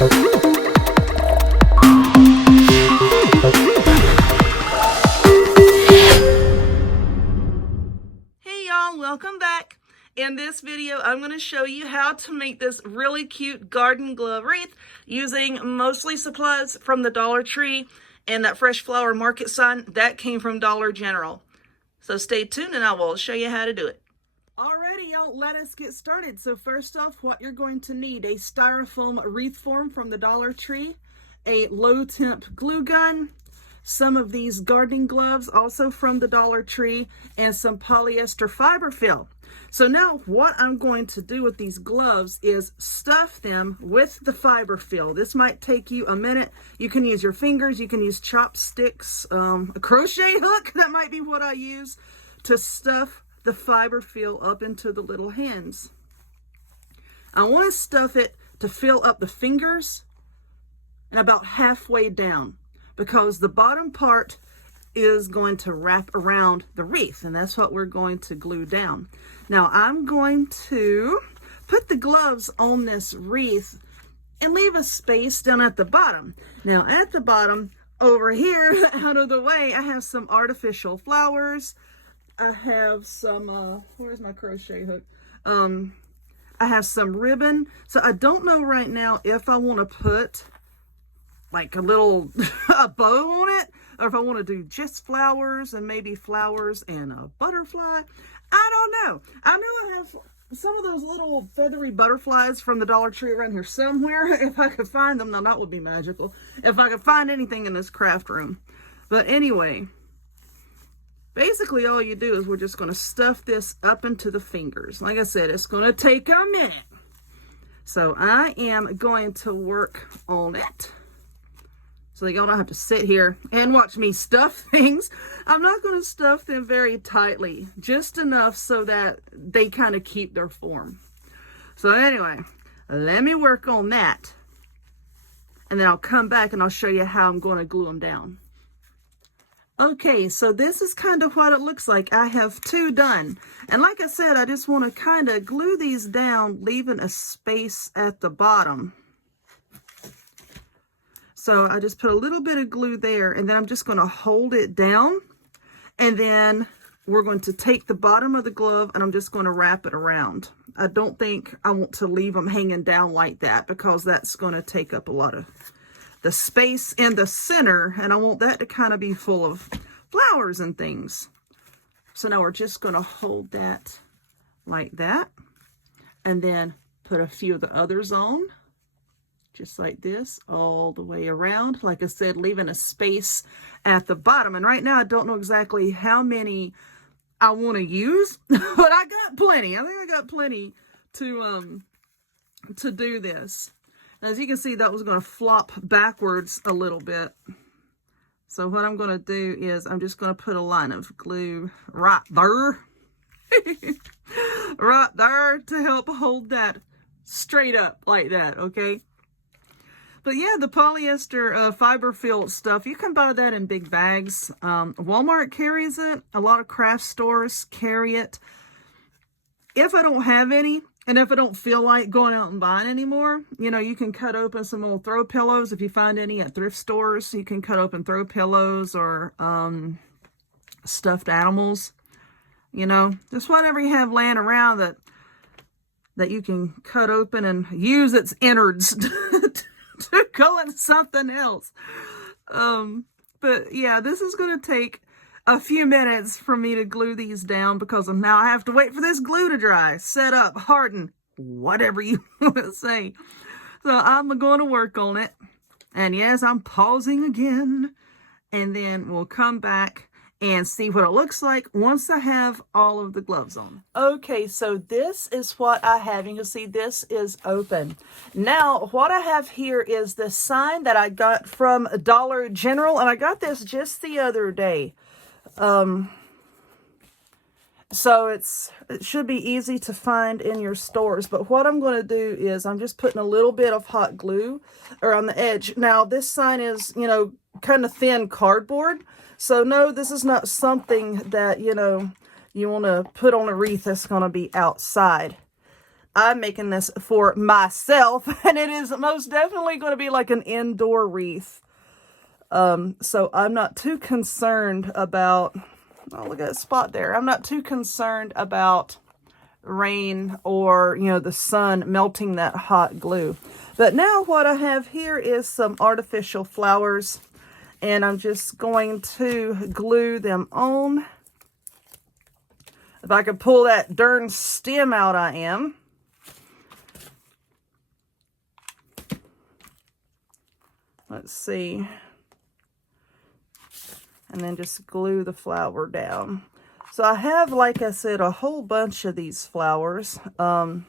Welcome back. In this video, I'm going to show you how to make this really cute garden glove wreath using mostly supplies from the Dollar Tree and that fresh flower market sign that came from Dollar General. So stay tuned and I will show you how to do it. Alrighty, y'all, let us get started. So first off, what you're going to need: a styrofoam wreath form from the Dollar Tree, a low temp glue gun, some of these gardening gloves also from the Dollar Tree, and some polyester fiber fill. So now what I'm going to do with these gloves is stuff them with the fiber fill. This might take you a minute. You can use your fingers, you can use chopsticks, a crochet hook, that might be what I use, to stuff the fiber fill up into the little hands. I want to stuff it to fill up the fingers and about halfway down, because the bottom part is going to wrap around the wreath, and that's what we're going to glue down. Now I'm going to put the gloves on this wreath and leave a space down at the bottom. Now at the bottom over here, out of the way, I have some artificial flowers. I have some, where's my crochet hook? I have some ribbon. So I don't know right now if I want to put like a little a bow on it, or if I want to do just flowers and maybe flowers and a butterfly. I don't know. I know I have some of those little feathery butterflies from the Dollar Tree around here somewhere. If I could find them, now that would be magical. If I could find anything in this craft room. But anyway, basically all you do is we're just going to stuff this up into the fingers. Like I said, it's going to take a minute. So I am going to work on it, so y'all don't have to sit here and watch me stuff things. I'm not going to stuff them very tightly, just enough so that they kind of keep their form. So anyway, let me work on that, and then I'll come back and I'll show you how I'm going to glue them down. Okay, so this is kind of what it looks like. I have two done. And like I said, I just want to kind of glue these down, leaving a space at the bottom. So I just put a little bit of glue there, and then I'm just going to hold it down, and then we're going to take the bottom of the glove and I'm just going to wrap it around. I don't think I want to leave them hanging down like that, because that's going to take up a lot of the space in the center, and I want that to kind of be full of flowers and things. So now we're just going to hold that like that, and then put a few of the others on. Just like this, all the way around. Like I said, leaving a space at the bottom. And right now, I don't know exactly how many I want to use, but I got plenty. I think I got plenty to do this. As you can see, that was going to flop backwards a little bit. So what I'm going to do is I'm just going to put a line of glue right there. Right there, to help hold that straight up like that, okay? But yeah, the polyester fiber filled stuff, you can buy that in big bags. Walmart carries it. A lot of craft stores carry it. If I don't have any, and if I don't feel like going out and buying anymore, you know, you can cut open some little throw pillows. If you find any at thrift stores, you can cut open throw pillows or stuffed animals. You know, just whatever you have laying around that you can cut open and use its innards to go into something else. But yeah, this is going to take a few minutes for me to glue these down, because now I have to wait for this glue to dry, set up, harden, whatever you want to say. So I'm going to work on it. And yes, I'm pausing again, and then we'll come back and see what it looks like once I have all of the gloves on. Okay, so this is what I have. You can see this is open. Now, what I have here is the sign that I got from Dollar General, and I got this just the other day. So it should be easy to find in your stores. But what I'm going to do is I'm just putting a little bit of hot glue around the edge. Now, this sign is, you know, kind of thin cardboard. So no, this is not something that, you know, you want to put on a wreath that's going to be outside. I'm making this for myself, and it is most definitely going to be like an indoor wreath. So I'm not too concerned about, oh, look at that spot there. I'm not too concerned about rain or, you know, the sun melting that hot glue. But now what I have here is some artificial flowers, and I'm just going to glue them on. If I could pull that darn stem out, I am. Let's see. And then just glue the flower down. So I have, like I said, a whole bunch of these flowers. I'm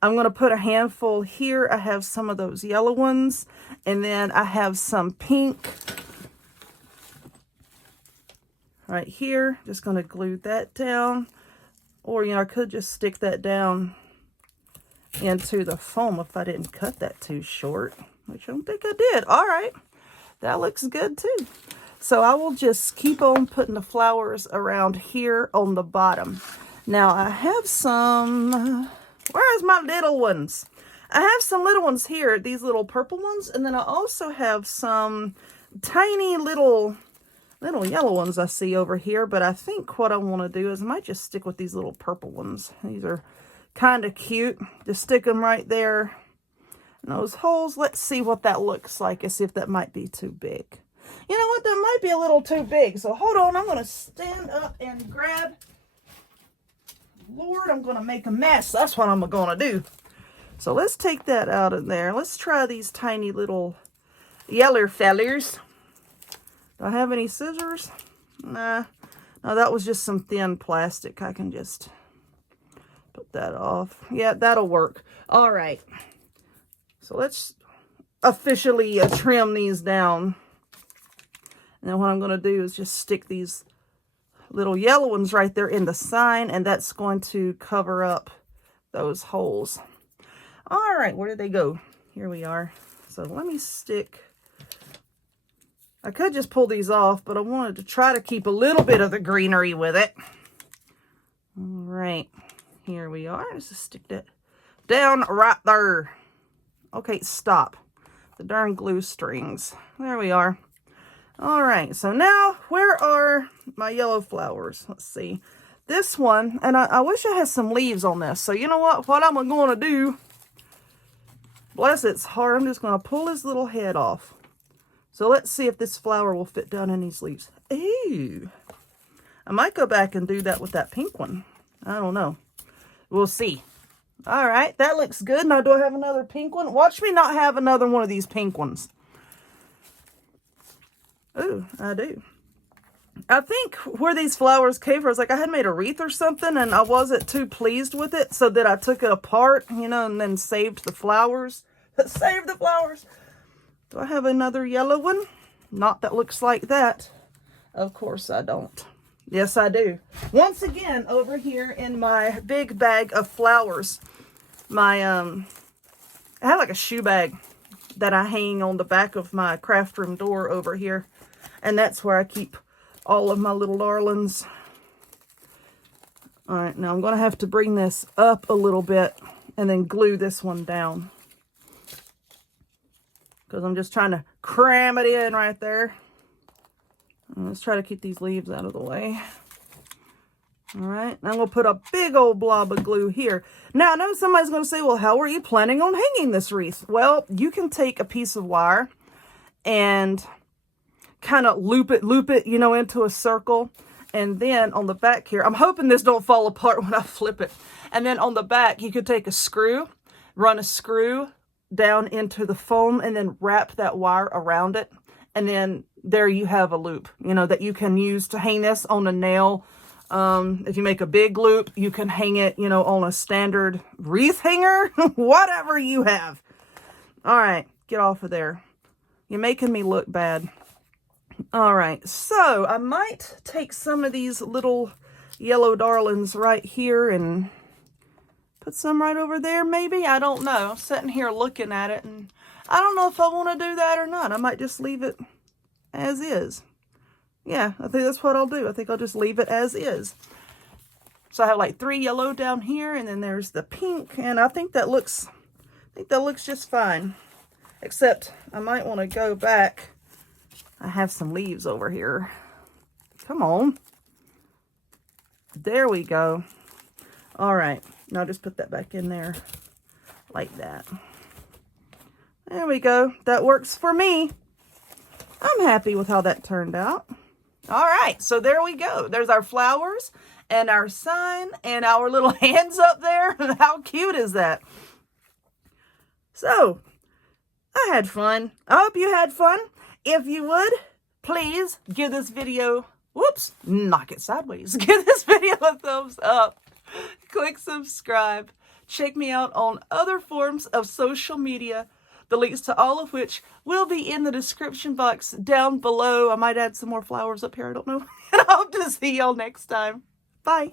going to put a handful here. I have some of those yellow ones. And then I have some pink right here. Just going to glue that down. Or, you know, I could just stick that down into the foam if I didn't cut that too short, which I don't think I did. All right. That looks good too. So I will just keep on putting the flowers around here on the bottom. Now I have some, where's my little ones? I have some little ones here, these little purple ones. And then I also have some tiny little yellow ones I see over here. But I think what I want to do is I might just stick with these little purple ones. These are kind of cute. Just stick them right there in those holes. Let's see what that looks like and see if that might be too big. You know what? That might be a little too big. So hold on. I'm going to stand up and grab. Lord, I'm going to make a mess. That's what I'm going to do. So let's take that out of there. Let's try these tiny little yeller fellers. Do I have any scissors? Nah. No, that was just some thin plastic. I can just put that off. Yeah, that'll work. All right. So let's officially trim these down. And then what I'm going to do is just stick these little yellow ones right there in the sign, and that's going to cover up those holes. All right, where did they go? Here we are. So let me stick. I could just pull these off, but I wanted to try to keep a little bit of the greenery with it. All right, here we are. Let's just stick that down right there. Okay, stop. The darn glue strings. There we are. All right, so now where are my yellow flowers? Let's see. This one, and I wish I had some leaves on this. So you know what I'm going to do, bless its heart, I'm just going to pull his little head off. So let's see if this flower will fit down in these leaves. Ooh. I might go back and do that with that pink one. I don't know. We'll see. All right, that looks good. Now, do I have another pink one? Watch me not have another one of these pink ones. Ooh, I do. I think where these flowers came from, I was like, I had made a wreath or something, and I wasn't too pleased with it, so that I took it apart, you know, and then saved the flowers. Saved the flowers. Do I have another yellow one? Not that looks like that. Of course I don't. Yes, I do. Once again, over here in my big bag of flowers, my, I have like a shoe bag that I hang on the back of my craft room door over here. And that's where I keep all of my little darlings. All right, now I'm going to have to bring this up a little bit and then glue this one down. Because I'm just trying to cram it in right there. And let's try to keep these leaves out of the way. All right, now I'm going to put a big old blob of glue here. Now, I know somebody's going to say, well, how are you planning on hanging this wreath? Well, you can take a piece of wire and kind of loop it, you know, into a circle. And then on the back here, I'm hoping this don't fall apart when I flip it. And then on the back, you could take a screw, run a screw down into the foam, and then wrap that wire around it. And then there you have a loop, you know, that you can use to hang this on a nail. If you make a big loop, you can hang it, you know, on a standard wreath hanger, whatever you have. All right, get off of there. You're making me look bad. All right, so I might take some of these little yellow darlings right here and put some right over there, maybe. I don't know. I'm sitting here looking at it, and I don't know if I want to do that or not. I might just leave it as is. Yeah, I think that's what I'll do. I think I'll just leave it as is. So I have like 3 yellow down here, and then there's the pink, and I think that looks just fine. Except I might want to go back. I have some leaves over here. Come on. There we go. All right. Now just put that back in there like that. There we go. That works for me. I'm happy with how that turned out. All right. So there we go. There's our flowers and our sign and our little hands up there. How cute is that? So I had fun. I hope you had fun. If you would, please give this video, whoops, knock it sideways. Give this video a thumbs up. Click subscribe. Check me out on other forms of social media, the links to all of which will be in the description box down below. I might add some more flowers up here. I don't know. And I hope to see y'all next time. Bye.